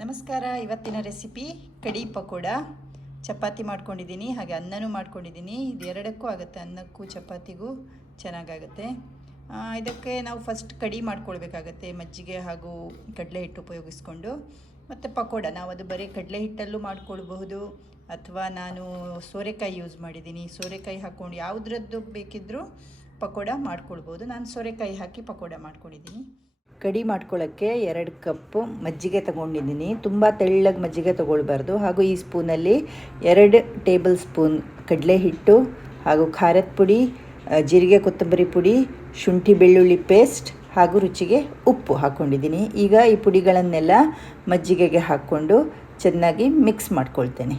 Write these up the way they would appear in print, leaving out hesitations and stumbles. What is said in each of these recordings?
ನಮಸ್ಕಾರ. ಇವತ್ತಿನ ರೆಸಿಪಿ ಕಡಿ ಪಕೋಡ. ಚಪಾತಿ ಮಾಡ್ಕೊಂಡಿದ್ದೀನಿ, ಹಾಗೆ ಅನ್ನನೂ ಮಾಡ್ಕೊಂಡಿದ್ದೀನಿ. ಇದು ಎರಡಕ್ಕೂ ಆಗುತ್ತೆ, ಅನ್ನಕ್ಕೂ ಚಪಾತಿಗೂ ಚೆನ್ನಾಗಾಗುತ್ತೆ. ಇದಕ್ಕೆ ನಾವು ಫಸ್ಟ್ ಕಡಿ ಮಾಡ್ಕೊಳ್ಬೇಕಾಗತ್ತೆ, ಮಜ್ಜಿಗೆ ಹಾಗೂ ಕಡಲೆ ಹಿಟ್ಟು ಉಪಯೋಗಿಸ್ಕೊಂಡು. ಮತ್ತು ಪಕೋಡ ನಾವು ಅದು ಬರೀ ಕಡಲೆ ಹಿಟ್ಟಲ್ಲೂ ಮಾಡ್ಕೊಳ್ಬಹುದು, ಅಥವಾ ನಾನು ಸೋರೆಕಾಯಿ ಯೂಸ್ ಮಾಡಿದ್ದೀನಿ. ಸೋರೆಕಾಯಿ ಹಾಕ್ಕೊಂಡು ಯಾವುದ್ರದ್ದು ಬೇಕಿದ್ದರೂ ಪಕೋಡ ಮಾಡ್ಕೊಳ್ಬೋದು. ನಾನು ಸೋರೆಕಾಯಿ ಹಾಕಿ ಪಕೋಡ ಮಾಡ್ಕೊಂಡಿದ್ದೀನಿ. ಕಡಿ ಮಾಡ್ಕೊಳ್ಳೋಕ್ಕೆ 2 ಕಪ್ಪು ಮಜ್ಜಿಗೆ ತೊಗೊಂಡಿದ್ದೀನಿ. ತುಂಬ ತೆಳ್ಳಗೆ ಮಜ್ಜಿಗೆ ತೊಗೊಳ್ಬಾರ್ದು. ಹಾಗೂ ಈ ಸ್ಪೂನಲ್ಲಿ 2 ಟೇಬಲ್ ಸ್ಪೂನ್ ಕಡಲೆ ಹಿಟ್ಟು ಹಾಗೂ ಖಾರದ ಪುಡಿ, ಜೀರಿಗೆ ಕೊತ್ತಂಬರಿ ಪುಡಿ, ಶುಂಠಿ ಬೆಳ್ಳುಳ್ಳಿ ಪೇಸ್ಟ್ ಹಾಗೂ ರುಚಿಗೆ ಉಪ್ಪು ಹಾಕ್ಕೊಂಡಿದ್ದೀನಿ. ಈಗ ಈ ಪುಡಿಗಳನ್ನೆಲ್ಲ ಮಜ್ಜಿಗೆಗೆ ಹಾಕ್ಕೊಂಡು ಚೆನ್ನಾಗಿ ಮಿಕ್ಸ್ ಮಾಡ್ಕೊಳ್ತೇನೆ.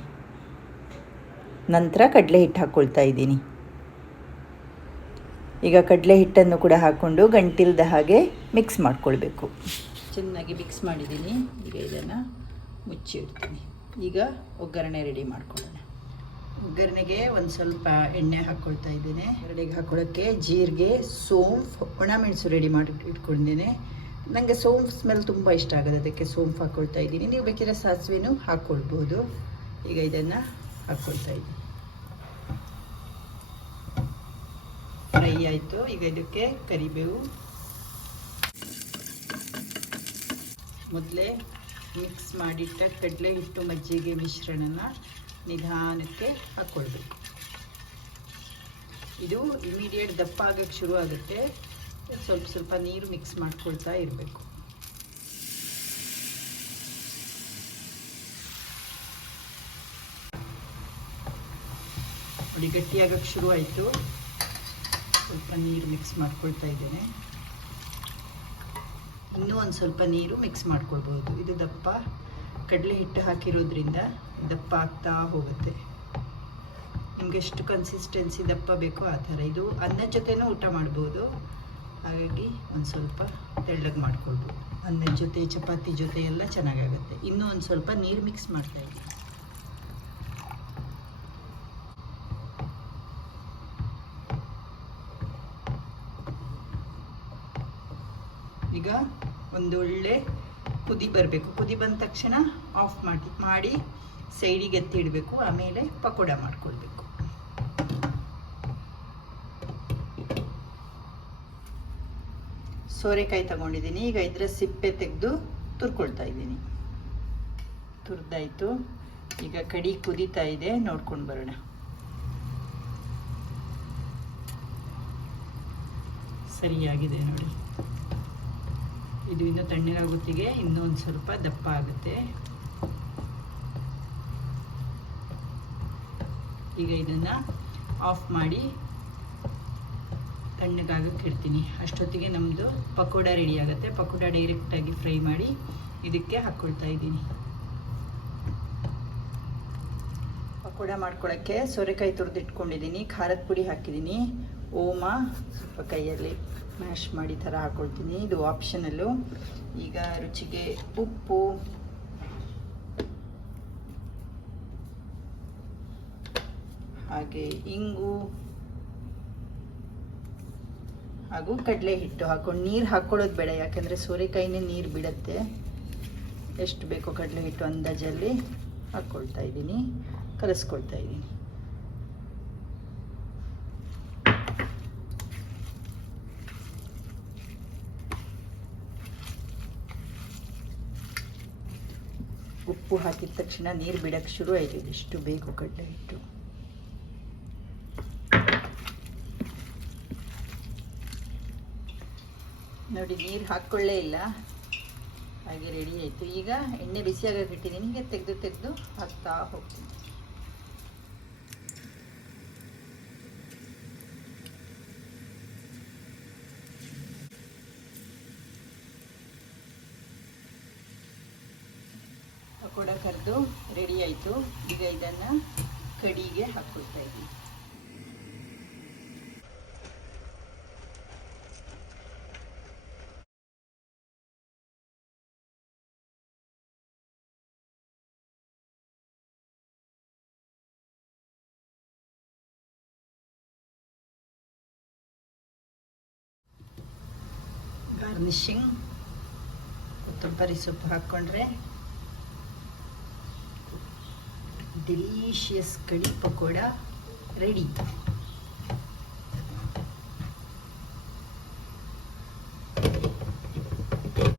ನಂತರ ಕಡಲೆ ಹಿಟ್ಟು ಹಾಕ್ಕೊಳ್ತಾ ಇದ್ದೀನಿ. ಈಗ ಕಡಲೆ ಹಿಟ್ಟನ್ನು ಕೂಡ ಹಾಕ್ಕೊಂಡು ಗಂಟಿಲ್ದ ಹಾಗೆ ಮಿಕ್ಸ್ ಮಾಡ್ಕೊಳ್ಬೇಕು. ಚೆನ್ನಾಗಿ ಮಿಕ್ಸ್ ಮಾಡಿದ್ದೀನಿ. ಈಗ ಇದನ್ನು ಮುಚ್ಚಿಡ್ತೀನಿ. ಈಗ ಒಗ್ಗರಣೆ ರೆಡಿ ಮಾಡ್ಕೊಳ್ಳೋಣ. ಒಗ್ಗರಣೆಗೆ ಒಂದು ಸ್ವಲ್ಪ ಎಣ್ಣೆ ಹಾಕ್ಕೊಳ್ತಾ ಇದ್ದೇನೆ. ಒಗ್ಗರಣೆಗೆ ಹಾಕ್ಕೊಳ್ಳೋಕ್ಕೆ ಜೀರಿಗೆ, ಸೋಂಫು, ಒಣಮೆಣಸು ರೆಡಿ ಮಾಡಿ ಇಟ್ಕೊಂಡಿದ್ದೇನೆ. ನನಗೆ ಸೋಂಫು ಸ್ಮೆಲ್ ತುಂಬ ಇಷ್ಟ ಆಗೋದು, ಅದಕ್ಕೆ ಸೋಂಫು ಹಾಕ್ಕೊಳ್ತಾ ಇದ್ದೀನಿ. ನೀವು ಬೇಕಿದ್ರೆ ಸಾಸಿವೆನೂ ಹಾಕ್ಕೊಳ್ಬೋದು. ಈಗ ಇದನ್ನು ಹಾಕ್ಕೊಳ್ತಾ ಇದ್ದೀನಿ. ಫ್ರೈ ಆಯಿತು. ಈಗ ಇದಕ್ಕೆ ಕರಿಬೇವು, ಮೊದಲೇ ಮಿಕ್ಸ್ ಮಾಡಿಟ್ಟ ಕಡಲೆ ಹಿಟ್ಟು ಮಜ್ಜಿಗೆ ಮಿಶ್ರಣನ ನಿಧಾನಕ್ಕೆ ಹಾಕ್ಕೊಳ್ಬೇಕು. ಇದು ಇಮಿಡಿಯೇಟ್ ದಪ್ಪ ಆಗೋಕ್ಕೆ ಶುರು ಆಗುತ್ತೆ. ಸ್ವಲ್ಪ ಸ್ವಲ್ಪ ನೀರು ಮಿಕ್ಸ್ ಮಾಡ್ಕೊಳ್ತಾ ಇರಬೇಕು. ನೋಡಿ, ಗಟ್ಟಿಯಾಗೋಕ್ಕೆ ಶುರು ಆಯಿತು. ಸ್ವಲ್ಪ ನೀರು ಮಿಕ್ಸ್ ಮಾಡ್ಕೊಳ್ತಾ ಇದ್ದೇನೆ. ಇನ್ನೂ ಒಂದು ಸ್ವಲ್ಪ ನೀರು ಮಿಕ್ಸ್ ಮಾಡ್ಕೊಳ್ಬೋದು. ಇದು ದಪ್ಪ ಕಡಲೆ ಹಿಟ್ಟು ಹಾಕಿರೋದ್ರಿಂದ ದಪ್ಪ ಆಗ್ತಾ ಹೋಗುತ್ತೆ. ನಿಮಗೆ ಎಷ್ಟು ಕನ್ಸಿಸ್ಟೆನ್ಸಿ ದಪ್ಪ ಬೇಕೋ ಆ ಥರ. ಇದು ಅನ್ನದ ಜೊತೆನೂ ಊಟ ಮಾಡ್ಬೋದು, ಹಾಗಾಗಿ ಒಂದು ಸ್ವಲ್ಪ ತೆಳ್ಳಗೆ ಮಾಡ್ಕೊಳ್ಬೋದು. ಅನ್ನದ ಜೊತೆ, ಚಪಾತಿ ಜೊತೆ ಎಲ್ಲ ಚೆನ್ನಾಗಾಗುತ್ತೆ. ಇನ್ನೂ ಒಂದು ಸ್ವಲ್ಪ ನೀರು ಮಿಕ್ಸ್ ಮಾಡ್ತಾ ಇದ್ದೀನಿ. ಈಗ ಒಂದು ಒಳ್ಳೆ ಕುದಿ ಬರಬೇಕು. ಕುದಿ ಬಂದ ತಕ್ಷಣ ಆಫ್ ಮಾಡಿ ಸೈಡಿಗೆ ಎತ್ತಿ ಇಡಬೇಕು. ಆಮೇಲೆ ಪಕೋಡ ಮಾಡ್ಕೊಳ್ಬೇಕು. ಸೋರೆಕಾಯಿ ತಗೊಂಡಿದ್ದೀನಿ. ಈಗ ಇದರ ಸಿಪ್ಪೆ ತೆಗೆದು ತುರ್ಕೊಳ್ತಾ ಇದ್ದೀನಿ. ತುರ್ದಾಯಿತು. ಈಗ ಕಡಿ ಕುದೀತಾ ಇದೆ, ನೋಡ್ಕೊಂಡು ಬರೋಣ. ಸರಿಯಾಗಿದೆ ನೋಡಿ. ಇದು ಇನ್ನೂ ತಣ್ಣಗಾಗುತ್ತಿಗೆ ಇನ್ನೂ ಒಂದು ಸ್ವಲ್ಪ ದಪ್ಪ ಆಗುತ್ತೆ. ಈಗ ಇದನ್ನು ಆಫ್ ಮಾಡಿ ತಣ್ಣಗಾಗಕ್ಕೆ ಇಡ್ತೀನಿ. ಅಷ್ಟೊತ್ತಿಗೆ ನಮ್ಮದು ಪಕೋಡ ರೆಡಿ ಆಗುತ್ತೆ. ಪಕೋಡ ಡೈರೆಕ್ಟಾಗಿ ಫ್ರೈ ಮಾಡಿ ಇದಕ್ಕೆ ಹಾಕ್ಕೊಳ್ತಾ ಇದ್ದೀನಿ. ಪಕೋಡ ಮಾಡ್ಕೊಳ್ಳೋಕ್ಕೆ ಸೋರೆಕಾಯಿ ತುರಿದಿಟ್ಕೊಂಡಿದ್ದೀನಿ, ಖಾರದ ಪುಡಿ ಹಾಕಿದ್ದೀನಿ, ಓಮ ಸ್ವಲ್ಪ ಕೈಯಲ್ಲಿ ಮ್ಯಾಶ್ ಮಾಡಿ ಥರ ಹಾಕ್ಕೊಳ್ತೀನಿ. ಇದು ಆಪ್ಷನಲ್ಲು. ಈಗ ರುಚಿಗೆ ಉಪ್ಪು, ಹಾಗೆ ಇಂಗು ಹಾಗೂ ಕಡಲೆ ಹಿಟ್ಟು ಹಾಕ್ಕೊಂಡು, ನೀರು ಹಾಕ್ಕೊಳ್ಳೋದು ಬೇಡ, ಯಾಕೆಂದರೆ ಸೋರೆಕಾಯಿನೇ ನೀರು ಬಿಡುತ್ತೆ. ಎಷ್ಟು ಬೇಕೋ ಕಡಲೆ ಹಿಟ್ಟು ಅಂದಾಜಲ್ಲಿ ಹಾಕ್ಕೊಳ್ತಾ ಇದ್ದೀನಿ, ಕಲಿಸ್ಕೊಳ್ತಾ ಇದ್ದೀನಿ. ಉಪ್ಪು ಹಾಕಿದ ತಕ್ಷಣ ನೀರು ಬಿಡೋಕ್ಕೆ ಶುರು ಆಯಿತು. ಎಷ್ಟು ಬೇಕು ಕಡಲೆ ಹಿಟ್ಟು. ನೋಡಿ, ನೀರು ಹಾಕ್ಕೊಳ್ಳೇ ಇಲ್ಲ, ಹಾಗೆ ರೆಡಿ ಆಯಿತು. ಈಗ ಎಣ್ಣೆ ಬಿಸಿಯಾಗಕ್ಕೆ ಇಟ್ಟಿದ್ದೀನಿ. ಹೀಗೆ ತೆಗೆದು ಹಾಕ್ತಾ ಹೋಗ್ತೀನಿ. ಪಕೋಡ ಕರೆದು ರೆಡಿ ಆಯಿತು. ಈಗ ಇದನ್ನು ಕಡಿಗೆ ಹಾಕ್ಕೊಳ್ತಾ ಇದ್ದೀನಿ. ಗಾರ್ನಿಷಿಂಗ್ ಕೊತ್ತಂಬರಿ ಸೊಪ್ಪು ಹಾಕ್ಕೊಂಡ್ರೆ ಡೆಲಿಷಿಯಸ್ ಕಡಿ ಪಕೋಡ ರೆಡಿ.